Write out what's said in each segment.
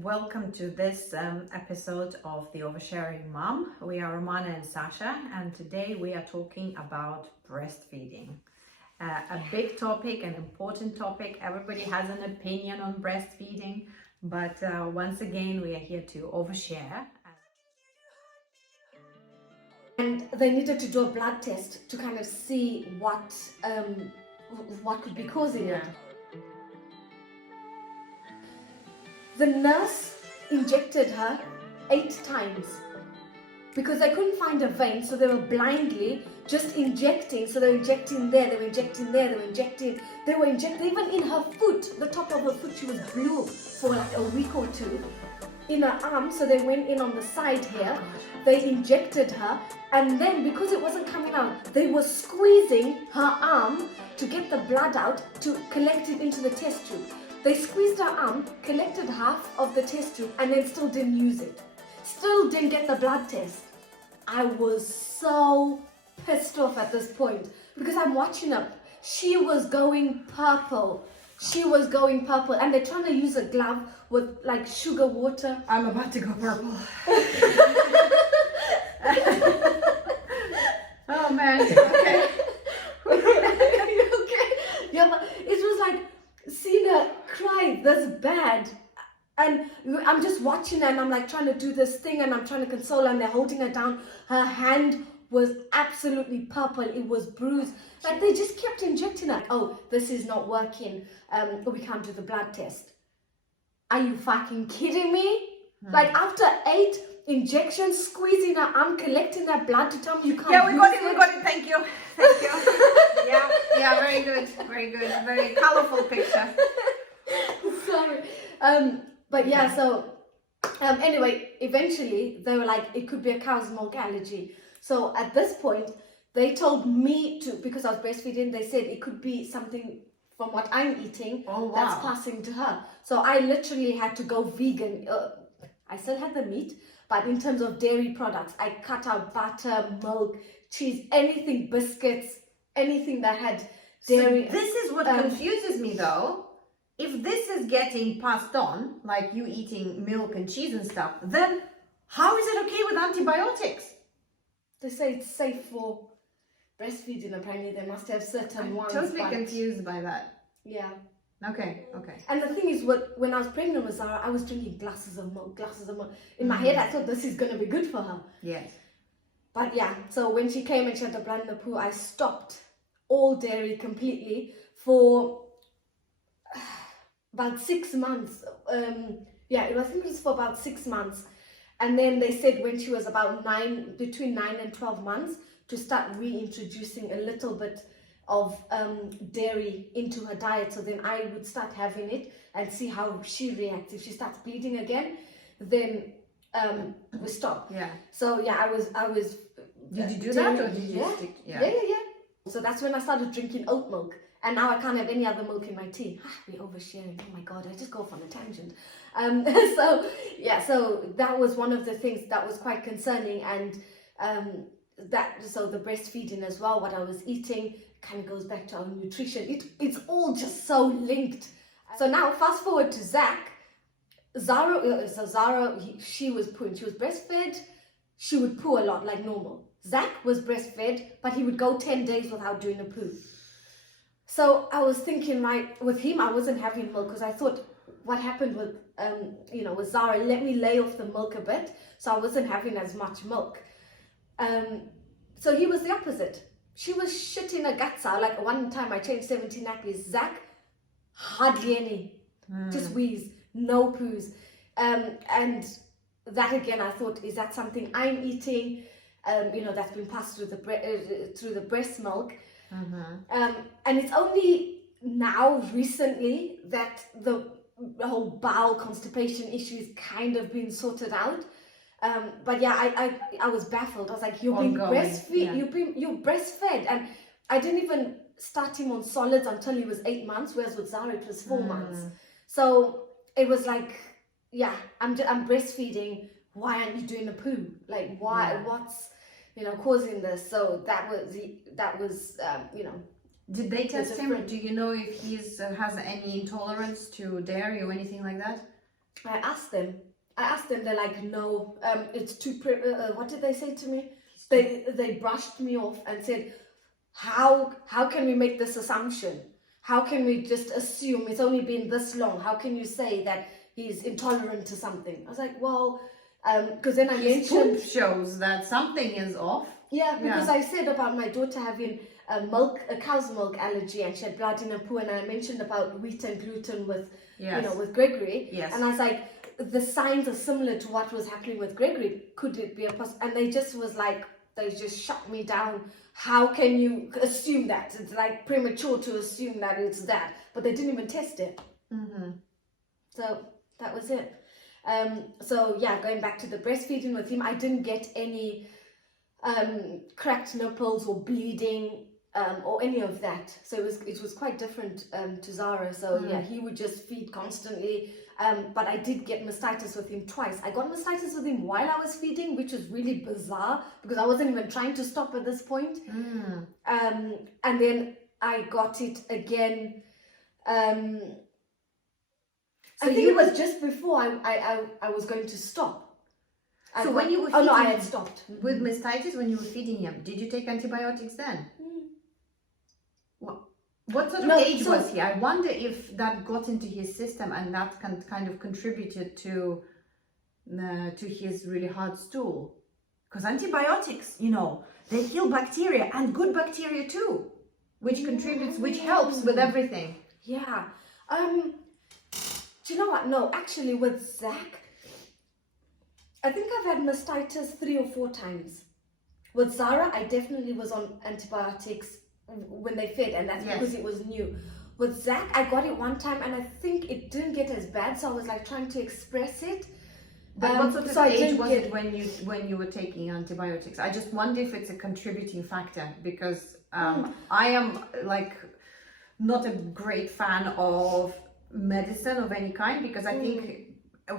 Welcome to this episode of the Oversharing Mom. We are Romana and Sasha, and today we are talking about breastfeeding. A big topic, an important topic. Everybody has an opinion on breastfeeding, but once again, we are here to overshare. And they needed to do a blood test to kind of see what could be causing it. The nurse injected her 8 times because they couldn't find a vein, so they were blindly just injecting. So they were injecting there, they were injecting there, they were injecting even in her foot, the top of her foot. She was blue for like a week or two. In her arm, so they went in on the side here, they injected her, and then because it wasn't coming out, they were squeezing her arm to get the blood out to collect it into the test tube. They squeezed her arm, collected half of the test tube, and then still didn't use it. Still didn't get the blood test. I was so pissed off at this point because I'm watching her. She was going purple. And they're trying to use a glove with like sugar water. I'm about to go purple. Oh man, okay. Okay? Yeah, but it was like seeing her cry this bad. And I'm just watching her and I'm like trying to do this thing and I'm trying to console her and they're holding her down. Her hand was absolutely purple. It was bruised. Like they just kept injecting her. Oh, this is not working. We can't do the blood test. Are you fucking kidding me? Like after 8 injections, squeezing her arm, collecting her blood to tell me you can't. Yeah, we got it. Thank you. Yeah, very good. Very colorful picture. Sorry. But yeah, so anyway, eventually they were like, it could be a cow's milk allergy. So at this point, they told me to, because I was breastfeeding, they said it could be something from what I'm eating that's passing to her. So I literally had to go vegan. I still had the meat, but in terms of dairy products, I cut out butter, milk, cheese, anything, biscuits, anything that had dairy. So this is what confuses me though. If this is getting passed on, like you eating milk and cheese and stuff, then how is it okay with antibiotics? They say it's safe for breastfeeding. Apparently, they must have certain ones. I'm totally confused by that. Yeah. Okay. And the thing is, when I was pregnant with Zara, I was drinking glasses of milk. In my head, I thought this is going to be good for her. Yes. But yeah, so when she came and she had to blind the poo, I stopped all dairy completely for about 6 months. I think it was for about 6 months. And then they said when she was about between 9 and 12 months, to start reintroducing a little bit of dairy into her diet. So then I would start having it and see how she reacts. If she starts bleeding again, then we stop. Yeah. So yeah, I was. Did you do that or did you stick? Yeah. So that's when I started drinking oat milk. And now I can't have any other milk in my tea. We're oversharing. Oh my God, I just go off on a tangent. So that was one of the things that was quite concerning. And so the breastfeeding as well, what I was eating kind of goes back to our nutrition. It's all just so linked. So now fast forward to Zac. Zara, she was pooing. She was breastfed. She would poo a lot like normal. Zac was breastfed, but he would go 10 days without doing a poo. So I was thinking, right, with him, I wasn't having milk because I thought what happened with, with Zara, let me lay off the milk a bit. So I wasn't having as much milk. So he was the opposite. She was shitting her guts out. Like one time I changed 70 nappies. Zac, hardly any. Just wheeze, no poos. And that again, I thought, is that something I'm eating? That's been passed through the breast milk. And it's only now recently that the whole bowel constipation issue is kind of been sorted out. But yeah, I was baffled. I was like, you're being you're breastfed, and I didn't even start him on solids until he was 8 months, whereas with Zara it was 4 months. So it was like, yeah, I'm breastfeeding. Why aren't you doing the poo? Like, why? What's causing this? So that was Did they test him? Do you know if he's has any intolerance to dairy or anything like that? I asked them. They're like, no, it's too. What did they say to me? They brushed me off and said, how can we make this assumption? How can we just assume it's only been this long? How can you say that he's intolerant to something? I was like, well, because then I mentioned poop shows that something is off. Yeah, because I said about my daughter having a cow's milk allergy, and she had blood in her poo, and I mentioned about wheat and gluten with with Gregory. Yes. And I was like, the signs are similar to what was happening with Gregory. Could it be a and they just shut me down. How can you assume that? It's like premature to assume that it's that, but they didn't even test it. So that was it. So yeah, going back to the breastfeeding with him, I didn't get any cracked nipples or bleeding or any of that. So it was quite different to Zara. So yeah, he would just feed constantly. But I did get mastitis with him twice. I got mastitis with him while I was feeding, which was really bizarre because I wasn't even trying to stop at this point. And then I got it again. I think it was just before I was going to stop. So when you were feeding I had stopped. With mastitis, when you were feeding him, did you take antibiotics then? What sort of age was he? I wonder if that got into his system and that kind of contributed to his really hard stool. Because antibiotics, they kill bacteria and good bacteria too, which contributes, which helps with everything. Yeah. Do you know what? No, actually with Zac, I think I've had mastitis 3 or 4 times. With Zara, I definitely was on antibiotics when they fed, and that's because it was new. With Zac, I got it one time, and I think it didn't get as bad, so I was like trying to express it. But what sort of age was it when you were taking antibiotics? I just wonder if it's a contributing factor, because I am like not a great fan of medicine of any kind, because I think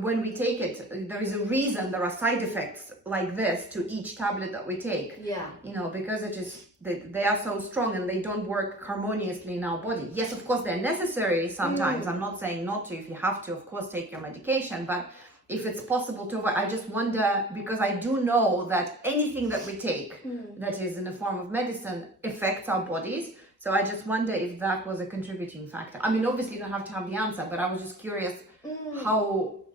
when we take it, there is a reason there are side effects like this to each tablet that we take. Yeah. Because it is they are so strong and they don't work harmoniously in our body. Yes, of course they're necessary sometimes. I'm not saying not to. If you have to, of course, take your medication, but if it's possible to avoid, I just wonder, because I do know that anything that we take that is in a form of medicine affects our bodies. So I just wonder if that was a contributing factor. I mean, obviously you don't have to have the answer, but I was just curious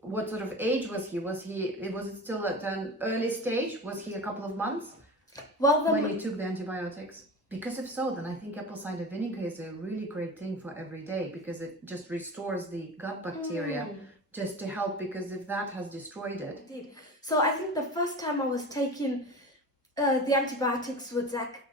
what sort of age was he? Was it still at an early stage? Was he a couple of months when you took the antibiotics? Because if so, then I think apple cider vinegar is a really great thing for every day, because it just restores the gut bacteria just to help, because if that has destroyed it. Indeed. So I think the first time I was taking the antibiotics with Zac,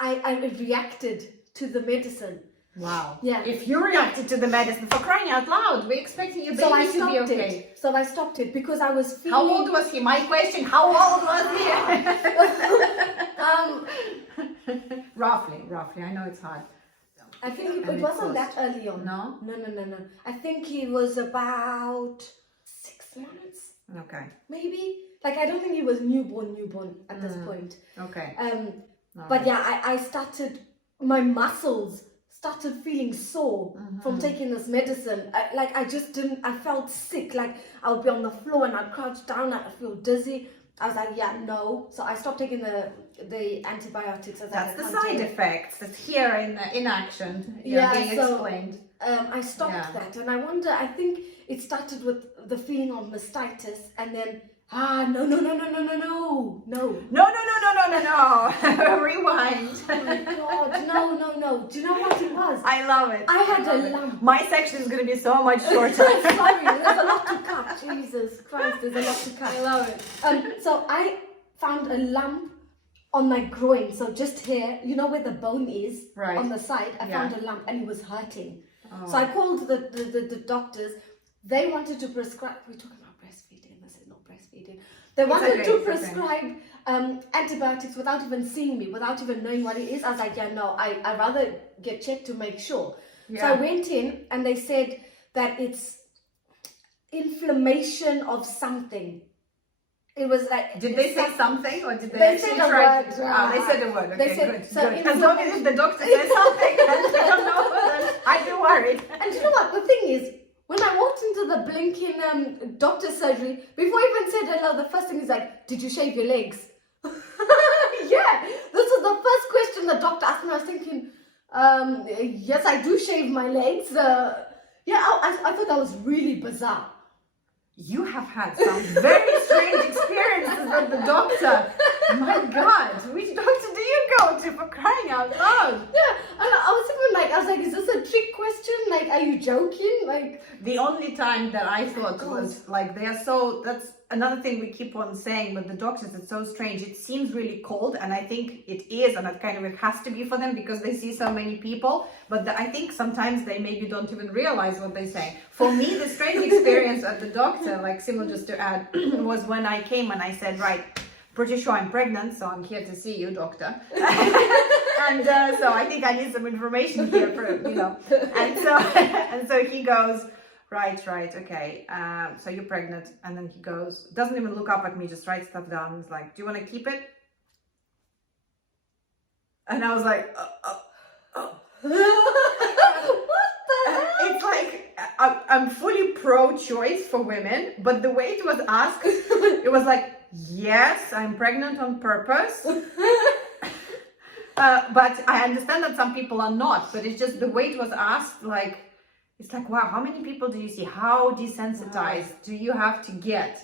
I reacted to the medicine. Wow. Yeah. If you reacted to the medicine, for crying out loud, we're expecting your baby to be okay. So I stopped it because I was feeling... How old was he? My question, how old was he? Roughly. I know it's hard. I think it wasn't that early on. No? No. I think he was about 6 months. Okay. Maybe. Like, I don't think he was newborn at this point. Okay. But yeah, I started, my muscles started feeling sore from taking this medicine. I felt sick. Like, I would be on the floor and I'd crouch down, I'd feel dizzy. I was like, yeah, no. So I stopped taking the antibiotics. That's the side effects. It's here in action. Being explained. I stopped that, and I wonder, I think it started with the feeling of mastitis, and then no. Rewind. Oh my God, no. Do you know what it was? I love it. I had a lump. My section is going to be so much shorter. Sorry, there's a lot to cut. Jesus Christ, there's a lot to cut. I love it. So I found a lump on my groin, so just here, where the bone is, on the side, I found a lump and it was hurting. So I called the doctors. They wanted to prescribe, we're talking about breastfeeding, this They wanted to prescribe antibiotics without even seeing me, without even knowing what it is. I was like, yeah, no, I'd rather get checked to make sure. Yeah. So I went in and they said that it's inflammation of something. It was like... Did they say something or did they said a word? They said a word. Okay, they said, good. So good. As long as if the doctor says something and I don't know, I'd be worried. And you know what? The thing is, when I walked into the blinking doctor's surgery, before I even said hello, the first thing is like, did you shave your legs? Yeah, this was the first question the doctor asked me. I was thinking, yes, I do shave my legs. I thought that was really bizarre. You have had some very strange experiences with the doctor. My God, which doctor do you go to, for crying out loud? Yeah, I was like, is this a trick question? Like, are you joking? Like, the only time that I thought was like, they are so, that's another thing we keep on saying with the doctors, it's so strange. It seems really cold, and I think it is, and it has to be for them because they see so many people. But I think sometimes they maybe don't even realize what they say. For me, the strange experience at the doctor, like Simon just to add, was when I came and I said, right, pretty sure I'm pregnant, so I'm here to see you, doctor. And so I think I need some information here for, and so he goes, right, okay, so you're pregnant. And then he goes, doesn't even look up at me, just writes stuff down. He's like, do you want to keep it? And I was like, what the hell? It's like, I'm fully pro-choice for women, but the way it was asked, it was like, yes, I'm pregnant on purpose. But I understand that some people are not, but it's just the way it was asked, like, it's like, wow, how many people do you see? How desensitized do you have to get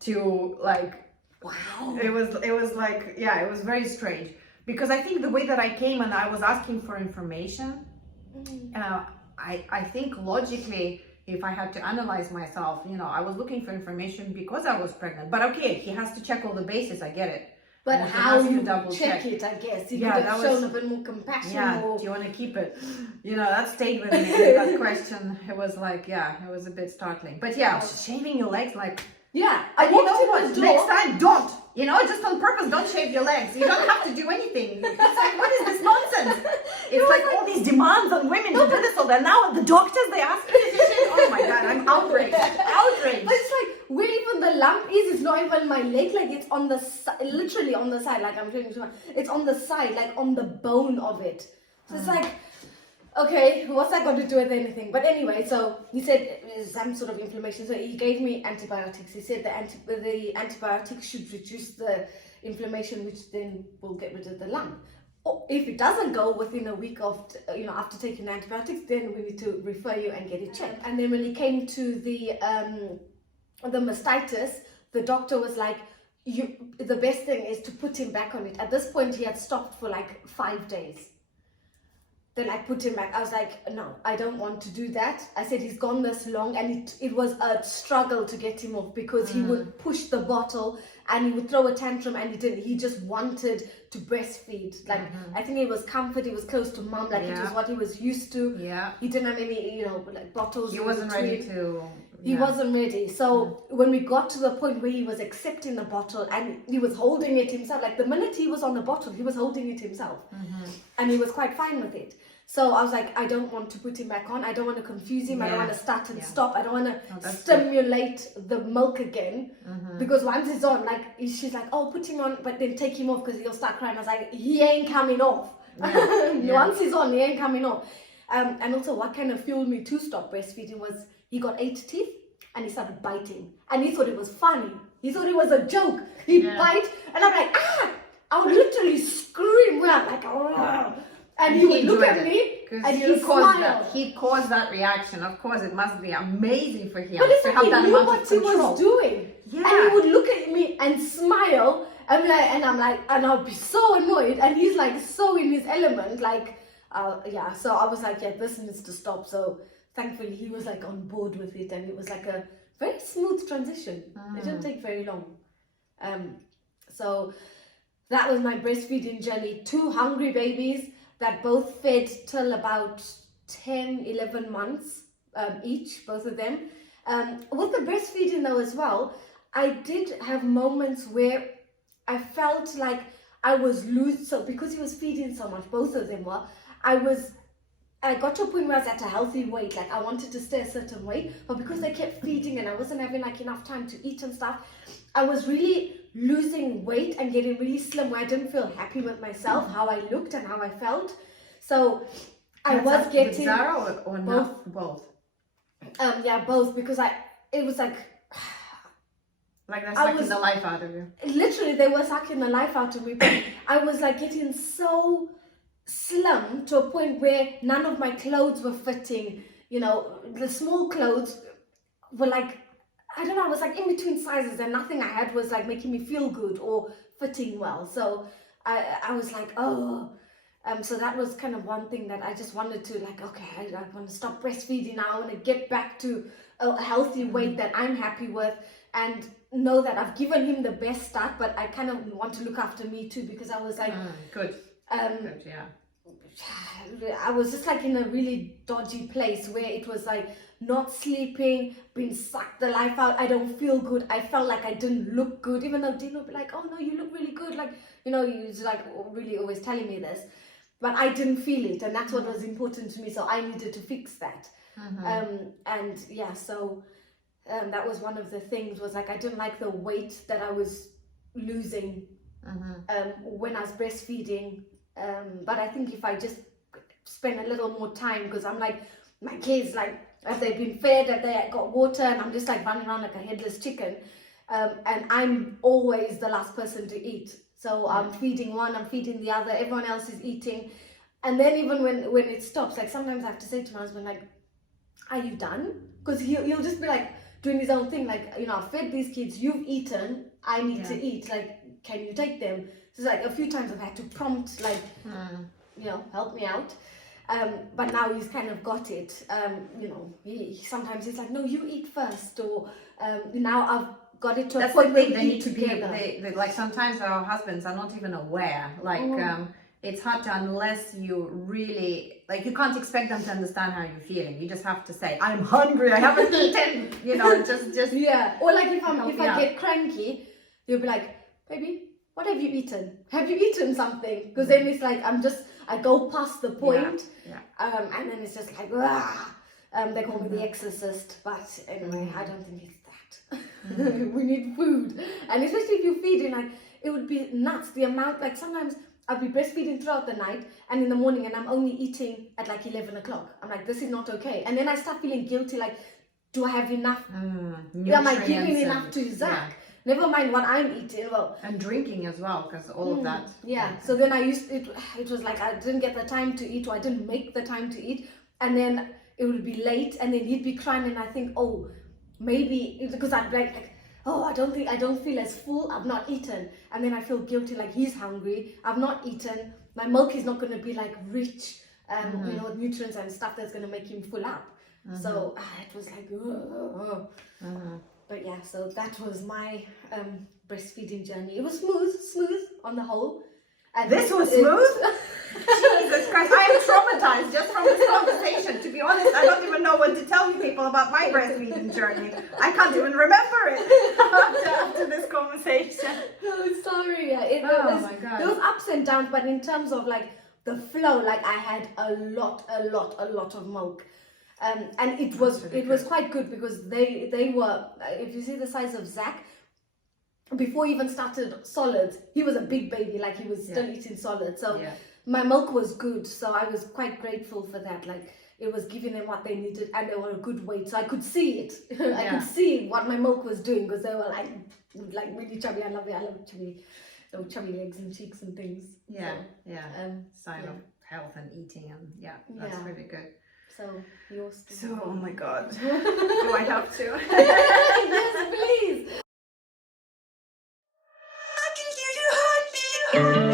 to, like, wow. It was like, yeah, it was very strange. Because I think the way that I came and I was asking for information, I think logically, if I had to analyze myself, I was looking for information because I was pregnant. But okay, he has to check all the bases, I get it. But how you check it, I guess. You could have shown a bit more compassion. Yeah, do you want to keep it? That stayed with me. That question, it was like, it was a bit startling. But yeah, shaving your legs, like... Yeah, I walked in the door. Next time, don't. Just on purpose, don't shave your legs. You don't have to do anything. It's like, what is this nonsense? It's like all these demands on women to do this all that. Now the doctors, they ask me to shave. Oh my God, I'm outraged. Outraged. But it's like, where even the lump is, it's not even my leg. Like, it's on the side, literally on the side. Like, I'm showing you. It's on the side, like on the bone of it. So it's like, okay, what's that got to do with anything? But anyway, so he said some sort of inflammation. So he gave me antibiotics. He said the antibiotics should reduce the inflammation, which then will get rid of the lump. Or if it doesn't go within a week of, after taking antibiotics, then we need to refer you and get it checked. And then when he came to the mastitis, the doctor was like, the best thing is to put him back on it. At this point, he had stopped for like 5 days. Then I put him back. I was like, no, I don't want to do that. I said, he's gone this long, and it was a struggle to get him off because he would push the bottle and he would throw a tantrum, and he didn't. He just wanted to breastfeed. Like, I think it was comfort. He was close to mom. Like, it was what he was used to. Yeah. He didn't have any, like bottles. He wasn't ready to... He wasn't ready. So when we got to the point where he was accepting the bottle and he was holding it himself, like the minute he was on the bottle, he was holding it himself. And he was quite fine with it. So I was like, I don't want to put him back on. I don't want to confuse him. I don't want to start and stop. I don't want to stimulate the milk again. Because once it's on, like, she's like, oh, put him on, but then take him off because he'll start crying. I was like, he ain't coming off. Once he's on, he ain't coming off. And also what kind of fueled me to stop breastfeeding was he got 8 teeth and he started biting. And he thought it was funny. He thought it was a joke. He'd bite and I'm like, ah! I would literally scream. Like, oh. And he would look at me and he'd smile. He caused that reaction. Of course, it must be amazing for him. But it's to like have he that knew amount what of he control. was doing. Yeah. And he would look at me and smile. I'm like, and I'll be so annoyed. And he's like so in his element. Like, so I was like, yeah, this needs to stop. So thankfully he was like on board with it. And it was like a very smooth transition. It didn't take very long. So that was my breastfeeding journey. 2 hungry babies that both fed till about 10, 11 months each, both of them. With the breastfeeding though as well, I did have moments where I felt like I was losing. So because he was feeding so much, both of them were, I got to a point where I was at a healthy weight, like I wanted to stay a certain weight, but because they kept feeding and I wasn't having like enough time to eat and stuff, I was really losing weight and getting really slim, where I didn't feel happy with myself, how I looked and how I felt. So I was getting with Zara or both. Yeah, both, because it was like they're sucking the life out of you. Literally, they were sucking the life out of me. But I was like getting so slim to a point where none of my clothes were fitting. You know, the small clothes were like, I don't know, I was like in between sizes, and nothing I had was like making me feel good or fitting well. So I was like, oh. So that was kind of one thing that I just wanted to, like, okay, I want to stop breastfeeding now. I want to get back to a healthy weight that I'm happy with, and know that I've given him the best start, but I kind of want to look after me too, because I was like, good, yeah. I was just like in a really dodgy place where it was like not sleeping, being sucked the life out. I don't feel good. I felt like I didn't look good, even though Dino would be like, oh no, you look really good. Like, you know, he was like really always telling me this, but I didn't feel it. And that's what was important to me. So I needed to fix that. And yeah, so that was one of the things, was like, I didn't like the weight that I was losing when I was breastfeeding. But I think if I just spend a little more time, because I'm like, my kids, like, if they've been fed, if they got water, and I'm just like running around like a headless chicken, and I'm always the last person to eat. So I'm feeding one, I'm feeding the other, everyone else is eating. And then even when it stops, like sometimes I have to say to my husband, like, are you done? Because he'll just be like doing his own thing, like, you know, I've fed these kids, you've eaten, I need to eat, like, can you take them? So it's like a few times I've had to prompt, like, you know, help me out. But now he's kind of got it. You know, sometimes he's like, no, you eat first, or now I've got it to a point where we eat together. They like, sometimes our husbands are not even aware. Like, it's hard to, unless you really, like, you can't expect them to understand how you're feeling. You just have to say, I'm hungry, I haven't eaten. You know, just yeah. Or like if I get cranky, you'll be like, baby, what have you eaten? Have you eaten something? Because then it's like, I go past the point, and then it's just like, they call me the exorcist, but anyway, I don't think it's that. We need food, and especially if you're feeding, like, it would be nuts, the amount, like, sometimes I'll be breastfeeding throughout the night, and in the morning, and I'm only eating at like 11 o'clock. I'm like, this is not okay. And then I start feeling guilty, like, do I have enough? Am I giving enough to Zac? Yeah. Never mind what I'm eating. Well, and drinking as well, because all of that. Yeah. So then it was like I didn't get the time to eat, or I didn't make the time to eat, and then it would be late, and then he'd be crying, and I think, oh, maybe because I'd be like, oh, I don't feel as full, I've not eaten, and then I feel guilty, like, he's hungry, I've not eaten, my milk is not going to be like rich, you know, with nutrients and stuff that's going to make him full up. So it was like, but yeah, so that was my breastfeeding journey. It was smooth on the whole. And this was smooth? Jesus Christ, I am traumatized just from this conversation. To be honest, I don't even know what to tell you people about my breastfeeding journey. I can't even remember it after this conversation. Oh, sorry. My God. There was ups and downs, but in terms of like the flow, like I had a lot of milk. And it was quite good, because they were, if you see the size of Zac, before he even started solids, he was a big baby, like he was still eating solids. So my milk was good, so I was quite grateful for that. Like, it was giving them what they needed, and they were a good weight, so I could see it. I could see what my milk was doing, because they were like really chubby. I love chubby legs and cheeks and things. Sign of health and eating, and that's really good. So yours. So, oh my God, do I have to? Yes, please. I can hear your heartbeat.